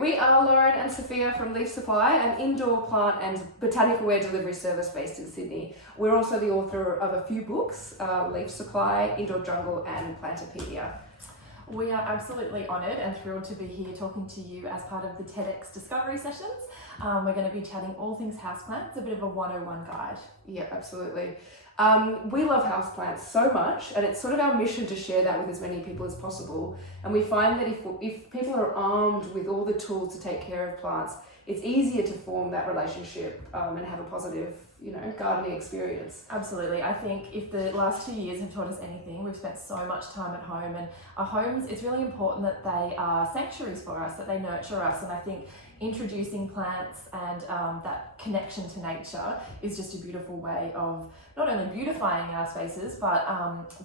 We are Lauren and Sophia from Leaf Supply, an indoor plant and botanical wear delivery service based in Sydney. We're also the author of a few books, Leaf Supply, Indoor Jungle and Plantopedia. We are absolutely honoured and thrilled to be here talking to you as part of the TEDx Discovery Sessions. We're going to be chatting all things houseplants, a bit of a 101 guide. Yeah, absolutely. We love houseplants so much, and it's sort of our mission to share that with as many people as possible. And we find that if people are armed with all the tools to take care of plants, it's easier to form that relationship and have a positive, gardening experience. Absolutely. I think if the last 2 years have taught us anything, we've spent so much time at home, and our homes, it's really important that they are sanctuaries for us, that they nurture us. And I think introducing plants and that connection to nature is just a beautiful way of not only beautifying our spaces, but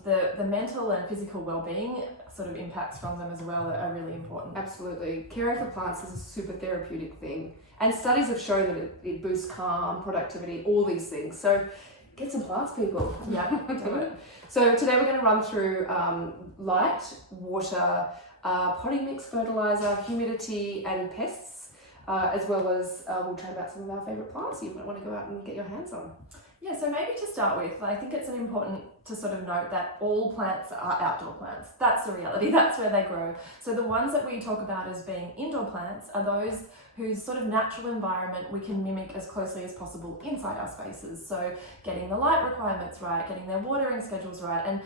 the mental and physical well-being sort of impacts from them as well are really important. Absolutely. Caring for plants is a super therapeutic thing, and studies have shown that it boosts calm, productivity, all these things. So get some plants, people. Yeah, do it. So today we're going to run through light, water, potting mix, fertilizer, humidity and pests, as well as we'll chat about some of our favourite plants you might want to go out and get your hands on. Yeah, so maybe to start with, I think it's important to sort of note that all plants are outdoor plants. That's the reality, that's where they grow. So the ones that we talk about as being indoor plants are those whose sort of natural environment we can mimic as closely as possible inside our spaces. So getting the light requirements right, getting their watering schedules right, and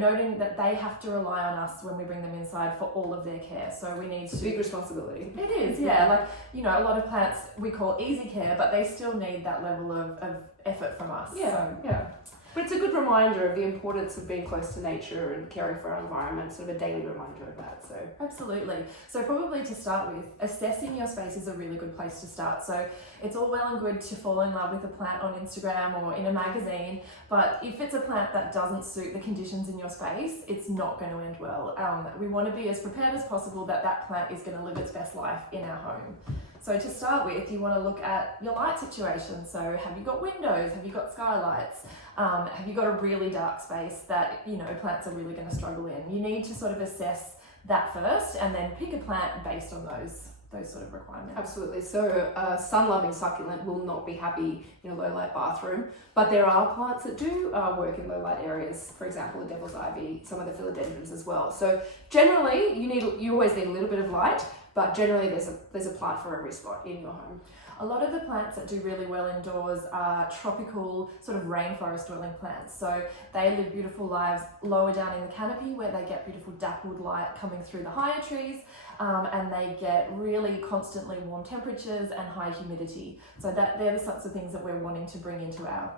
noting that they have to rely on us when we bring them inside for all of their care. So we need It's a big responsibility. It is, yeah. A lot of plants we call easy care, but they still need that level of effort from us. Yeah. But it's a good reminder of the importance of being close to nature and caring for our environment, sort of a daily reminder of that. So absolutely. So probably to start with, assessing your space is a really good place to start. So it's all well and good to fall in love with a plant on Instagram or in a magazine, but if it's a plant that doesn't suit the conditions in your space, it's not going to end well. We want to be as prepared as possible that plant is going to live its best life in our home. So to start with, you want to look at your light situation. So have you got windows? Have you got skylights? Have you got a really dark space that, plants are really going to struggle in? You need to sort of assess that first and then pick a plant based on those sort of requirements. absolutely. So a sun-loving succulent will not be happy in a low-light bathroom, but there are plants that do work in low-light areas. For example, the devil's ivy, some of the philodendrons as well. So generally, you always need a little bit of light, but generally there's a plant for every spot in your home. A lot of the plants that do really well indoors are tropical, sort of rainforest dwelling plants. So they live beautiful lives lower down in the canopy where they get beautiful dappled light coming through the higher trees, and they get really constantly warm temperatures and high humidity. So they're the sorts of things that we're wanting to bring into our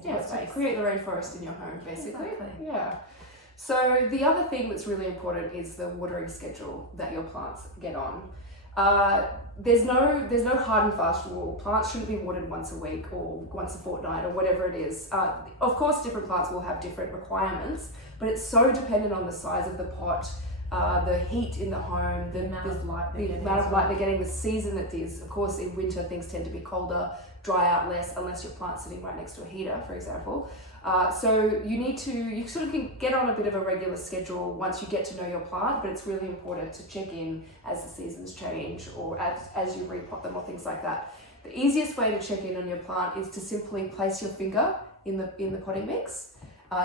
space. So create the rainforest in your home, basically. Exactly. Yeah. So the other thing that's really important is the watering schedule that your plants get on. There's no hard and fast rule. Plants shouldn't be watered once a week or once a fortnight or whatever it is. Of course, different plants will have different requirements, but it's so dependent on the size of the pot, the heat in the home, the amount of light they're getting, the season that it is. Of course, in winter, things tend to be colder, dry out less, unless your plant's sitting right next to a heater, for example. So you sort of can get on a bit of a regular schedule once you get to know your plant, but it's really important to check in as the seasons change or as you repot them or things like that. The easiest way to check in on your plant is to simply place your finger in the potting mix,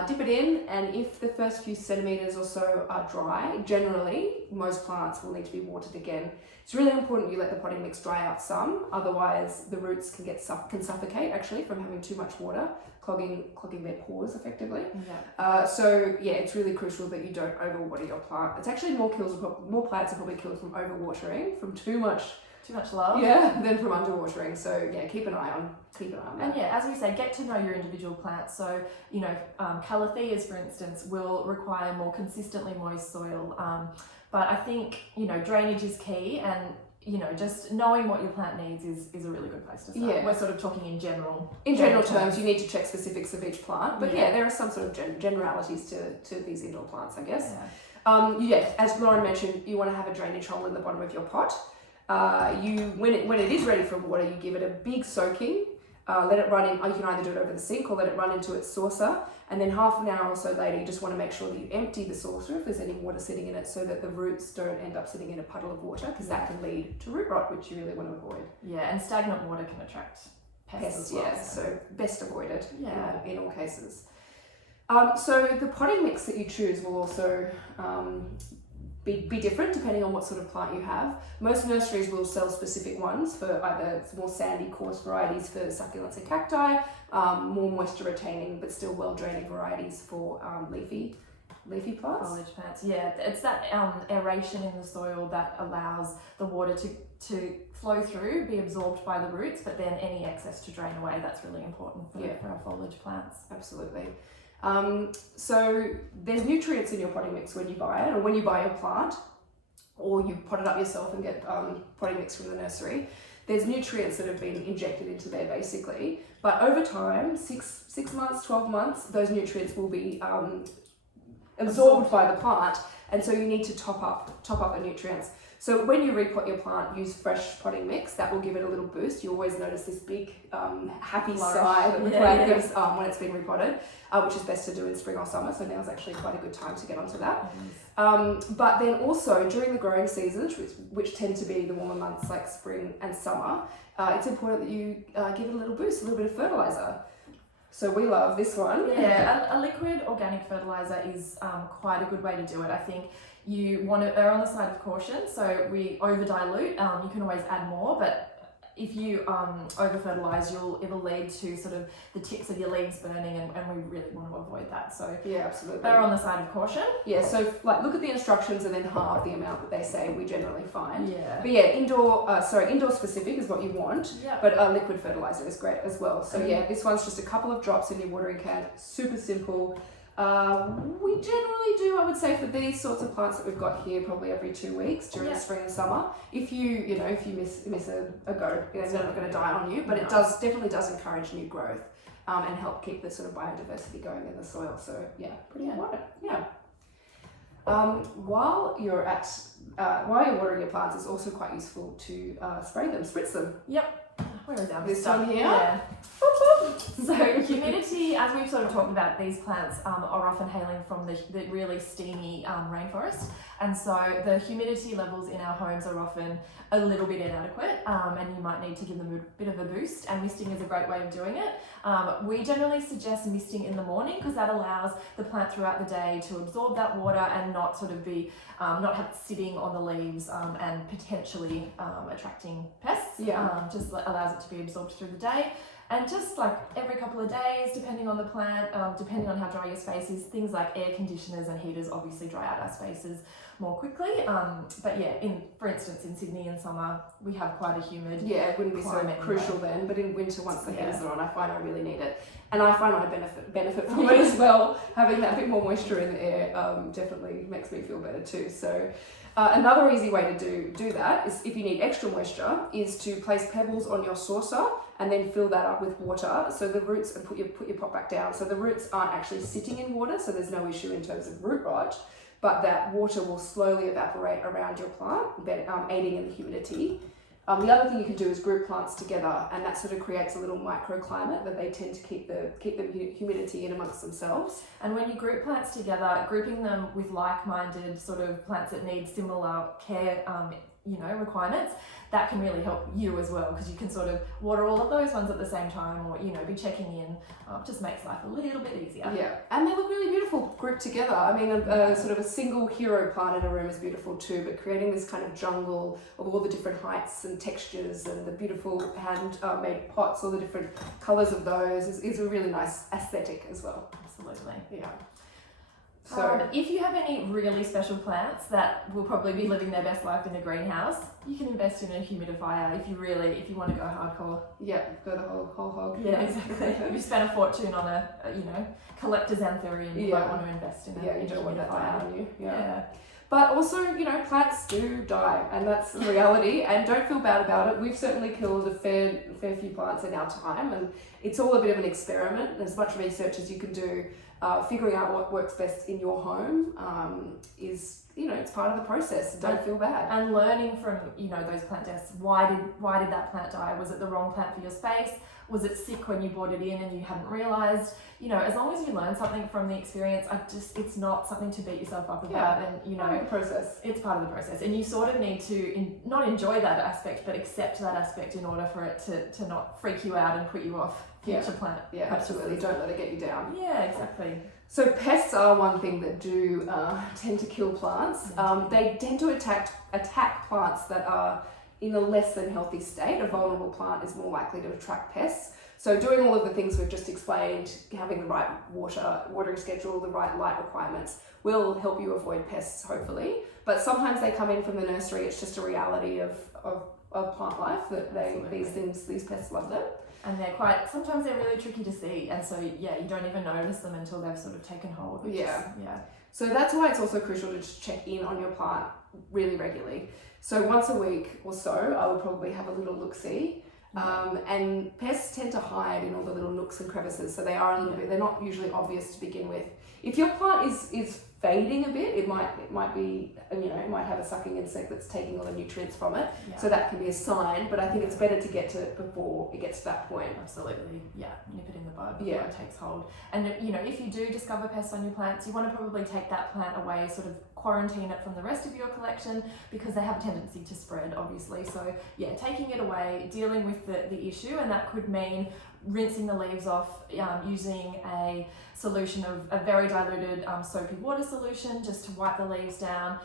dip it in, and if the first few centimeters or so are dry, generally most plants will need to be watered again. It's really important you let the potting mix dry out some, otherwise the roots can suffocate actually from having too much water, clogging their pores effectively. Yeah. It's really crucial that you don't overwater your plant. It's actually more plants are probably killed from overwatering, from too much love, than from underwatering. So keep an eye on that. And as we say, get to know your individual plants. So calatheas, for instance, will require more consistently moist soil. But I think drainage is key, and just knowing what your plant needs is a really good place to start. Yeah. We're sort of talking in general. In general terms, you need to check specifics of each plant, but there are some sort of generalities to these indoor plants, I guess. As Lauren mentioned, you want to have a drainage hole in the bottom of your pot. When it is ready for water, you give it a big soaking. let it run in. You can either do it over the sink or let it run into its saucer, and then half an hour or so later you just want to make sure that you empty the saucer if there's any water sitting in it, so that the roots don't end up sitting in a puddle of water, because that can lead to root rot, which you really want to avoid. Yeah, and stagnant water can attract pests as well. Yeah, so best avoided in all cases. So the potting mix that you choose will also be different depending on what sort of plant you have. Most nurseries will sell specific ones for either more sandy, coarse varieties for succulents and cacti, more moisture retaining but still well draining varieties for leafy plants. Foliage plants, yeah. It's that aeration in the soil that allows the water to flow through, be absorbed by the roots, but then any excess to drain away. That's really important for our foliage plants. Absolutely. So there's nutrients in your potting mix when you buy it, or when you buy your plant, or you pot it up yourself and get potting mix from the nursery. There's nutrients that have been injected into there basically, but over time, 6 months, 12 months, those nutrients will be absorbed by the plant, and so you need to top up the nutrients. So when you repot your plant, use fresh potting mix. That will give it a little boost. You always notice this big happy sigh that the plant gives when it's been repotted, which is best to do in spring or summer. So now's actually quite a good time to get onto that. But then also during the growing seasons, which tend to be the warmer months like spring and summer, it's important that you give it a little boost, a little bit of fertilizer. So we love this one. Yeah, a liquid organic fertilizer is quite a good way to do it. I think you want to err on the side of caution, so we over dilute. You can always add more, but if you over fertilize, it'll lead to sort of the tips of your leaves burning, and we really want to avoid that. So yeah, absolutely. Err on the side of caution. Yeah, so like look at the instructions and then halve the amount that they say. We generally find. Yeah. But yeah, indoor specific is what you want. Yeah. But liquid fertilizer is great as well. So yeah, this one's just a couple of drops in your watering can. Super simple. We generally do, I would say, for these sorts of plants that we've got here, probably every 2 weeks during the spring and summer. If you miss a go, they're not going to die on you, but it definitely does encourage new growth and help keep the sort of biodiversity going in the soil. So yeah, pretty important. Yeah. While you're watering your plants, it's also quite useful to spritz them. Yep. Where is our This stuff? one here? Yeah. So humidity, as we've sort of talked about, these plants are often hailing from the really steamy rainforest, and so the humidity levels in our homes are often a little bit inadequate, and you might need to give them a bit of a boost, and misting is a great way of doing it. We generally suggest misting in the morning because that allows the plant throughout the day to absorb that water and not sort of be not have it sitting on the leaves and potentially attracting pests. Just allows it to be absorbed through the day. And just like every couple of days, depending on the plant, depending on how dry your space is, things like air conditioners and heaters obviously dry out our spaces more quickly. But yeah, for instance, in Sydney in summer, we have quite a humid it wouldn't be so crucial then, but in winter, once the heaters are on, I find I really need it. And I find I benefit from it as well. Having that bit more moisture in the air definitely makes me feel better too. So another easy way to do that is, if you need extra moisture, is to place pebbles on your saucer and then fill that up with water. So the roots, and put your pot back down. So the roots aren't actually sitting in water, so there's no issue in terms of root rot, but that water will slowly evaporate around your plant, aiding in the humidity. The other thing you can do is group plants together, and that sort of creates a little microclimate that they tend to keep the humidity in amongst themselves. And when you group plants together, grouping them with like-minded sort of plants that need similar care, requirements, that can really help you as well, because you can sort of water all of those ones at the same time, or be checking in. Just makes life a little bit easier. Yeah, and they look really beautiful grouped together. I mean, a sort of a single hero plant in a room is beautiful too, but creating this kind of jungle of all the different heights and textures and the beautiful hand-made pots, all the different colours of those is a really nice aesthetic as well. Absolutely. Yeah. So if you have any really special plants that will probably be living their best life in a greenhouse, you can invest in a humidifier if you want to go hardcore. Yeah, go the whole hog. Yeah, exactly. If you spend a fortune on a collector's anthurium, you might want to invest in you don't want that dying on you. Yeah. But also, plants do die, and that's the reality, and don't feel bad about it. We've certainly killed a fair few plants in our time, and it's all a bit of an experiment. As much research as you can do, figuring out what works best in your home is it's part of the process. Don't feel bad. And learning from, those plant deaths, why did that plant die? Was it the wrong plant for your space? Was it sick when you brought it in and you hadn't realised? As long as you learn something from the experience, it's not something to beat yourself up about. And, part of the process. It's part of the process. And you sort of need to not enjoy that aspect, but accept that aspect in order for it to not freak you out and put you off future plant. Yeah, absolutely. Don't let it get you down. Yeah, exactly. So pests are one thing that do tend to kill plants. They tend to attack plants that are in a less than healthy state. A vulnerable plant is more likely to attract pests. So doing all of the things we've just explained, having the right watering schedule, the right light requirements will help you avoid pests, hopefully. But sometimes they come in from the nursery. It's just a reality of plant life that these pests love them. And sometimes they're really tricky to see. And so, you don't even notice them until they've sort of taken hold. So that's why it's also crucial to just check in on your plant really regularly. So once a week or so, I would probably have a little look-see. And pests tend to hide in all the little nooks and crevices, so they are a little bit, they're not usually obvious to begin with. If your plant is fading a bit, it might be, it might have a sucking insect that's taking all the nutrients from it, so that can be a sign, but I think it's better to get to it before it gets to that point. Absolutely, nip it in the bud before it takes hold. And if you do discover pests on your plants, you want to probably take that plant away, sort of quarantine it from the rest of your collection, because they have a tendency to spread, obviously. So taking it away, dealing with the issue, and that could mean rinsing the leaves off using a solution of a very diluted soapy water solution just to wipe the leaves down.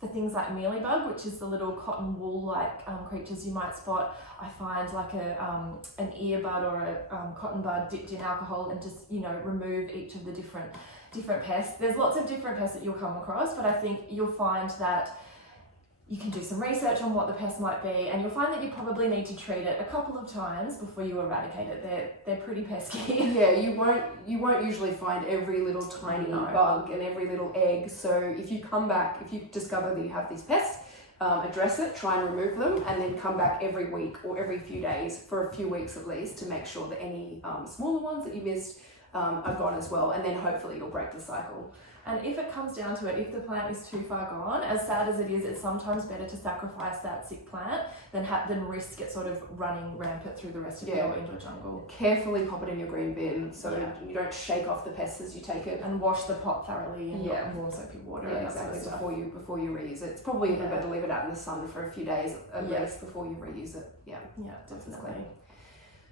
For things like mealybug, which is the little cotton wool like creatures you might spot, I find like an earbud or a cotton bud dipped in alcohol and just remove each of the different pests. There's lots of different pests that you'll come across, but I think you'll find that you can do some research on what the pest might be, and you'll find that you probably need to treat it a couple of times before you eradicate it. They're pretty pesky. Yeah, you won't usually find every little tiny bug and every little egg. So if you discover that you have these pests, address it, try and remove them, and then come back every week or every few days for a few weeks at least to make sure that any smaller ones that you missed are gone as well, and then hopefully you'll break the cycle. And if it comes down to it, if the plant is too far gone, as sad as it is, it's sometimes better to sacrifice that sick plant than risk it sort of running rampant through the rest of your indoor jungle. Carefully pop it in your green bin so you don't shake off the pests as you take it. And wash the pot thoroughly in warm soapy water. Yeah, exactly, before you reuse it. It's probably even better to leave it out in the sun for a few days at least before you reuse it. Yeah, definitely.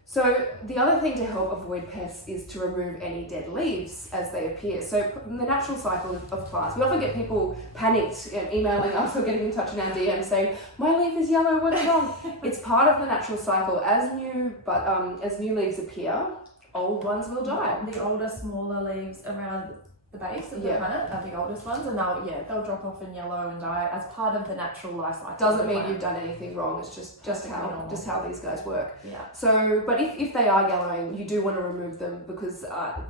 So the other thing to help avoid pests is to remove any dead leaves as they appear. So in the natural cycle of plants, we often get people panicked emailing us or getting in touch in our DM saying, "My leaf is yellow, what's wrong?" It's part of the natural cycle. As new leaves appear, old ones will die. The older, smaller leaves around the base of the plant are the oldest ones, and they'll drop off in yellow and die as part of the natural life cycle. Doesn't mean you've done anything wrong. It's just how these guys work. Yeah. So, but if they are yellowing, you do want to remove them because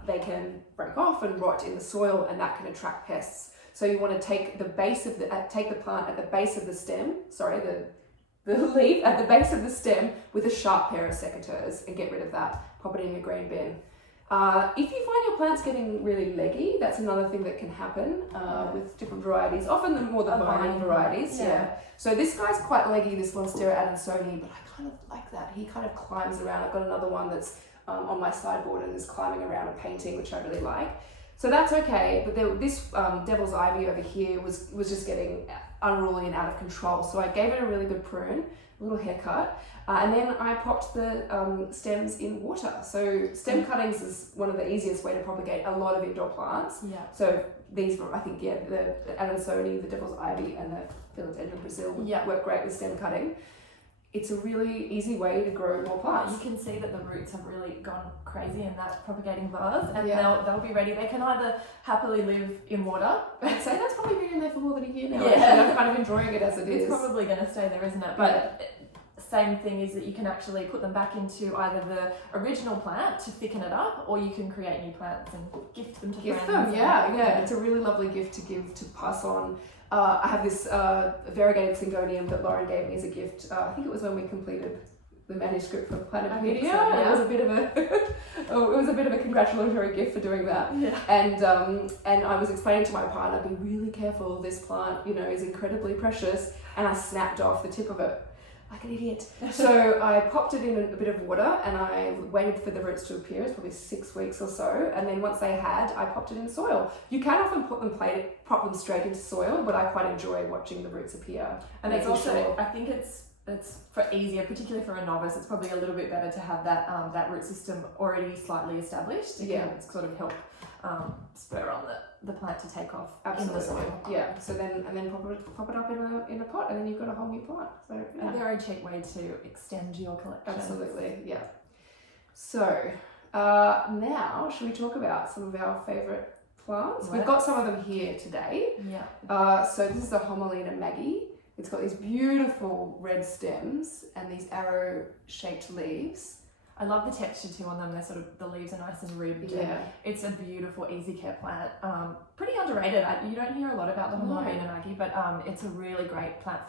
they can break off and rot in the soil, and that can attract pests. So you want to take the plant at the base of the stem. Sorry, the leaf at the base of the stem with a sharp pair of secateurs and get rid of that. Pop it in your green bin. If you find your plants getting really leggy, that's another thing that can happen with different varieties, often the vine varieties. Yeah. So this guy's quite leggy, this Monstera adansoni, but I kind of like that. He kind of climbs around. I've got another one that's on my sideboard and is climbing around a painting, which I really like. So that's okay, but this devil's ivy over here was just getting unruly and out of control. So I gave it a really good prune, a little haircut. And then I popped the stems in water. So stem cuttings is one of the easiest way to propagate a lot of indoor plants. Yeah. So these were, I think, the adansoni, the devil's ivy, and the Philodendron Brazil work great with stem cutting. It's a really easy way to grow more plants. You can see that the roots have really gone crazy in that propagating vase, and they'll be ready. They can either happily live in water. I'd say that's probably been in there for more than a year now. Yeah. I'm kind of enjoying it as it is. It's probably going to stay there, isn't it? But same thing is that you can actually put them back into either the original plant to thicken it up, or you can create new plants and gift them to friends. It's a really lovely gift to pass on. I have this variegated syngonium that Lauren gave me as a gift. I think it was when we completed the manuscript for I think Planetopedia. so, yeah. It was a bit of a, it was a bit of a congratulatory gift for doing that. Yeah. And I was explaining to my partner, be really careful. This plant, you know, is incredibly precious. And I snapped off the tip of it like an idiot. So I popped it in a bit of water and I waited for the roots to appear. It's probably 6 weeks or so. And then once they had, I popped it in soil. You can often prop them straight into soil, but I quite enjoy watching the roots appear. And it's also, sure. I think it's for easier, particularly for a novice, it's probably a little bit better to have that that root system already slightly established. It can sort of help spur on the plant to take off in the soil. Yeah. So then pop it up in a pot, and then you've got a whole new plant. So A very cheap way to extend your collection. Absolutely. Yeah. So now should we talk about some of our favourite plants? We've got some of them here today. Yeah. So this is a Homelina Maggie. It's got these beautiful red stems and these arrow-shaped leaves. I love the texture too on them. They're sort of, the leaves are nice and ribbed. Yeah. And it's a beautiful, easy care plant. Pretty underrated. You don't hear a lot about the Homelina Maggie, but it's a really great plant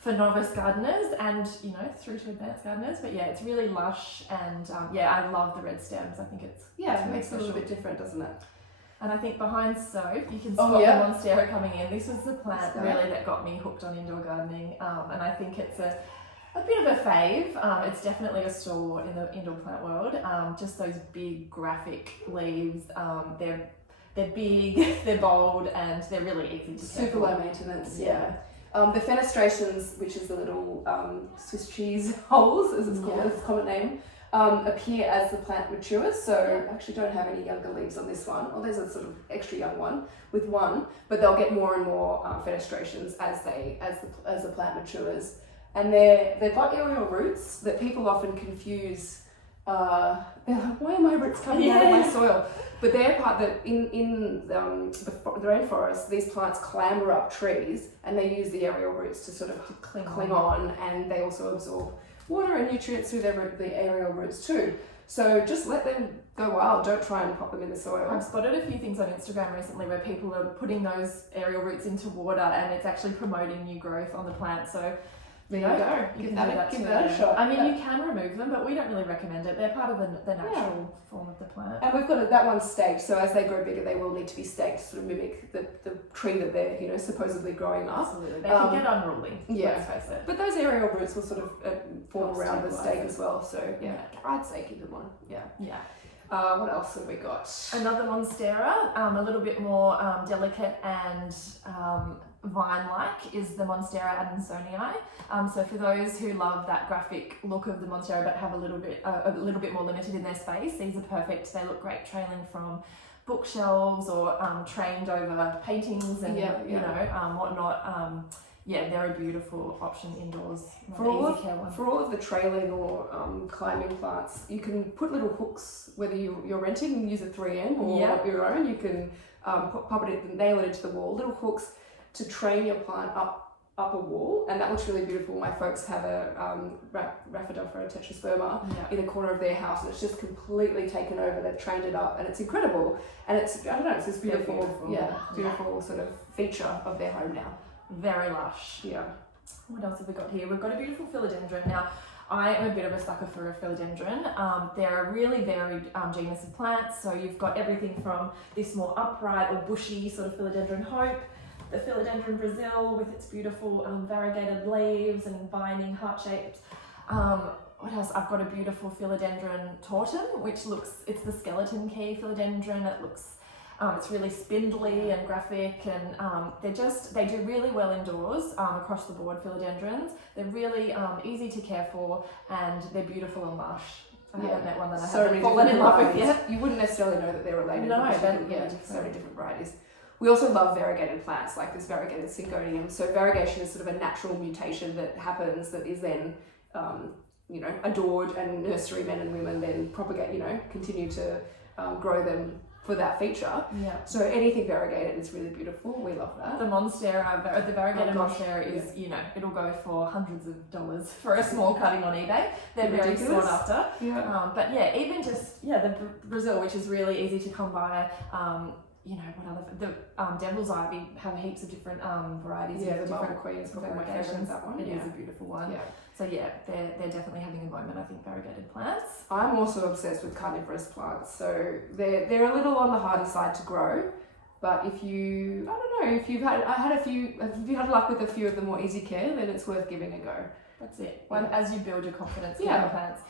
for novice gardeners and, you know, through to advanced gardeners. But yeah, it's really lush and I love the red stems. I think it's it makes it a little bit different, doesn't it? And I think behind Soap, you can spot the Monstera coming in. This was the plant really that got me hooked on indoor gardening. And I think it's a bit of a fave. It's definitely a stalwart in the indoor plant world. Just those big graphic leaves. They're big, they're bold, and they're really easy to super low maintenance. Yeah. The fenestrations, which is the little Swiss cheese holes, as it's called, as its common name, appear as the plant matures. So I actually don't have any younger leaves on this one. Well, there's a sort of extra young one with one, but they'll get more and more fenestrations as the plant matures. And they've got aerial roots that people often confuse. They're like, why are my roots coming out of my soil? But they're part that in the rainforest, these plants clamber up trees and they use the aerial roots to sort of cling on, and they also absorb water and nutrients through the aerial roots too. So just let them go wild. Don't try and pop them in the soil. I've spotted a few things on Instagram recently where people are putting those aerial roots into water and it's actually promoting new growth on the plant. So there you go. Give that a shot. I mean, you can remove them, but we don't really recommend it. They're part of the natural form of the plant. And we've got that one staked, so as they grow bigger, they will need to be staked to sort of mimic the tree that they're, you know, supposedly growing up. Absolutely. They can get unruly, let's face it. But those aerial roots will sort of form around the stake as well, so I'd say keep them on. Yeah. What else have we got? Another Monstera, a little bit more delicate and vine-like, is the Monstera adansonii. So for those who love that graphic look of the Monstera but have a little bit more limited in their space, these are perfect. They look great trailing from bookshelves or trained over paintings and whatnot. They're a beautiful option indoors. For all of the trailing or climbing plants, you can put little hooks, whether you're renting and use a 3M or your own. You can pop it, nail it into the wall, little hooks to train your plant up a wall, and that looks really beautiful. My folks have a Rhaphidophora tetrasperma in a corner of their house, and it's just completely taken over. They've trained it up, and it's incredible. And it's this beautiful sort of feature of their home now. Very lush. Yeah. What else have we got here? We've got a beautiful philodendron. Now, I am a bit of a sucker for a philodendron. They're a really varied genus of plants. So you've got everything from this more upright or bushy sort of philodendron hope, the Philodendron Brazil with its beautiful variegated leaves and binding heart-shaped. What else? I've got a beautiful Philodendron tortum, which it's the skeleton key philodendron. It looks, it's really spindly and graphic, and they do really well indoors across the board, philodendrons. They're really easy to care for, and they're beautiful and lush. I haven't met one that I haven't fallen in love with yet. You wouldn't necessarily know that they're related. No, so many different varieties. We also love variegated plants, like this variegated syngonium. So variegation is sort of a natural mutation that happens that is then, adored, and nurserymen and women then propagate, continue to grow them for that feature. Yeah. So anything variegated is really beautiful. We love that. The Monstera, the variegated Monstera is, it'll go for hundreds of dollars for a small cutting on eBay. They're very sought after. Yeah. But even just, the Brazil, which is really easy to come by. you know, what other, the devil's ivy have heaps of different varieties. Yeah, of the different Marble Queen's probably my favourite, variations. that one. It Yeah. is a beautiful one. Yeah. So yeah, they're definitely having a moment, I think, variegated plants. I'm also obsessed with carnivorous plants, so they're a little on the harder side to grow. But if you, I don't know, if you've had luck with a few of the more easy care, then it's worth giving a go. That's it. Well, as you build your confidence in Yeah. your plants,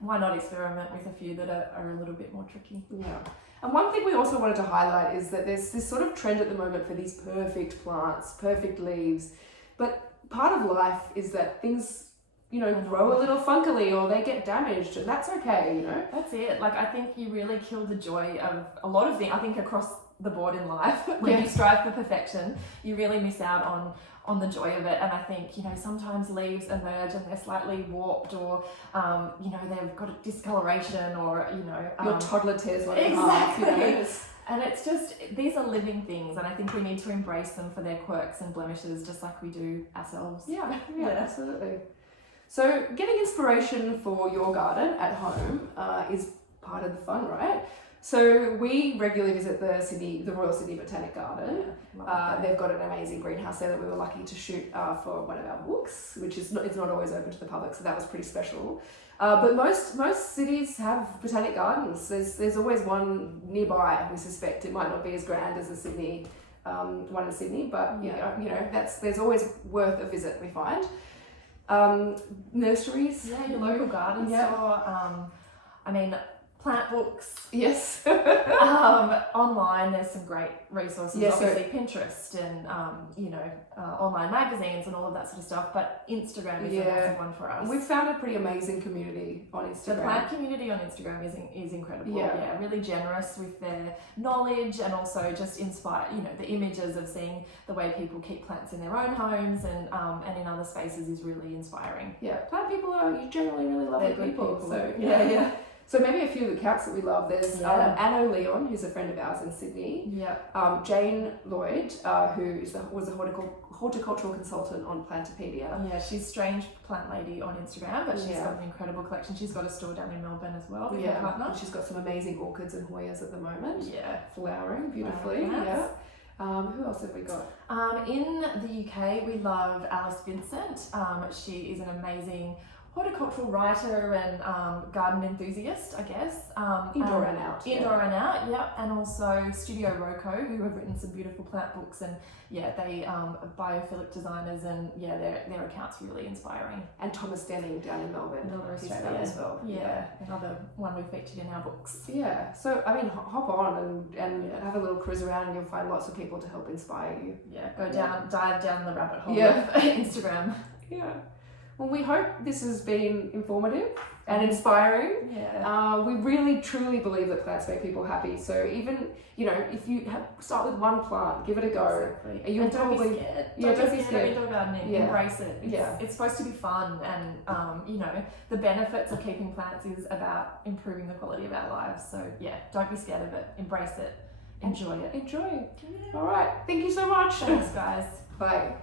why not experiment with a few that are a little bit more tricky? Yeah. And one thing we also wanted to highlight is that there's this sort of trend at the moment for these perfect plants, perfect leaves. But part of life is that things, you know, grow a little funkily or they get damaged, and that's okay, you know? That's it. Like, I think you really kill the joy of a lot of things. I think across the board in life, when you strive for perfection, you really miss out on the joy of it. And I think, you know, sometimes leaves emerge and they're slightly warped, or you know, they've got a discoloration, or you know, Your toddler tears one in exactly. half, you know? And it's just, these are living things, and I think we need to embrace them for their quirks and blemishes, just like we do ourselves. Yeah, absolutely. So getting inspiration for your garden at home is part of the fun, right? So we regularly visit the Royal Sydney Botanic Garden. They've got an amazing greenhouse there that we were lucky to shoot for one of our books, which is it's not always open to the public, so that was pretty special. But most cities have botanic gardens. There's always one nearby. We suspect it might not be as grand as the Sydney one in Sydney, but you know there's always worth a visit, we find. Nurseries. Yeah, your local garden store. I mean, plant books. Yes. Online, there's some great resources. Yeah, obviously Pinterest and you know, online magazines and all of that sort of stuff. But Instagram is a massive one for us. We've found a pretty amazing community on Instagram. The plant community on Instagram is incredible. Yeah, really generous with their knowledge, and also just inspire, you know, the images of seeing the way people keep plants in their own homes and in other spaces is really inspiring. Yeah, plant people are generally really lovely They're people. So yeah. So maybe a few of the cats that we love. There's Anne O'Leon, who's a friend of ours in Sydney. Yeah. Jane Lloyd, who was a horticultural consultant on Plantopedia. Yeah, she's Strange Plant Lady on Instagram, but she's Yeah. got an incredible collection. She's got a store down in Melbourne as well with her Yeah, partner. and she's got some amazing orchids and Hoyas at the moment. Yeah. Flowering beautifully. Flower Yeah. plants. Who else have we got? In the UK, we love Alice Vincent. She is an amazing horticultural writer and garden enthusiast, I guess. Indoor and out. Indoor and out, yep. And also Studio Rocco, who have written some beautiful plant books, and they biophilic designers, and their account's really inspiring. And Thomas Denning down in Melbourne. Another He's Australian that as well. Yeah, another one we featured in our books. Yeah, so I mean, hop on and have a little cruise around, and you'll find lots of people to help inspire you. Yeah, dive down the rabbit hole Yeah. of Instagram. Yeah. Well, we hope this has been informative and inspiring. Yeah. We really, truly believe that plants make people happy. So even, you know, if you start with one plant, give it a go. Exactly. You'll And don't probably be scared. Yeah, Don't be scared of indoor gardening. Yeah. Embrace it. Yeah. It's supposed to be fun, and you know, the benefits of keeping plants is about improving the quality of our lives. So yeah, don't be scared of it. Embrace it. Enjoy it. enjoy. Yeah. All right. Thank you so much. Thanks, guys. Bye.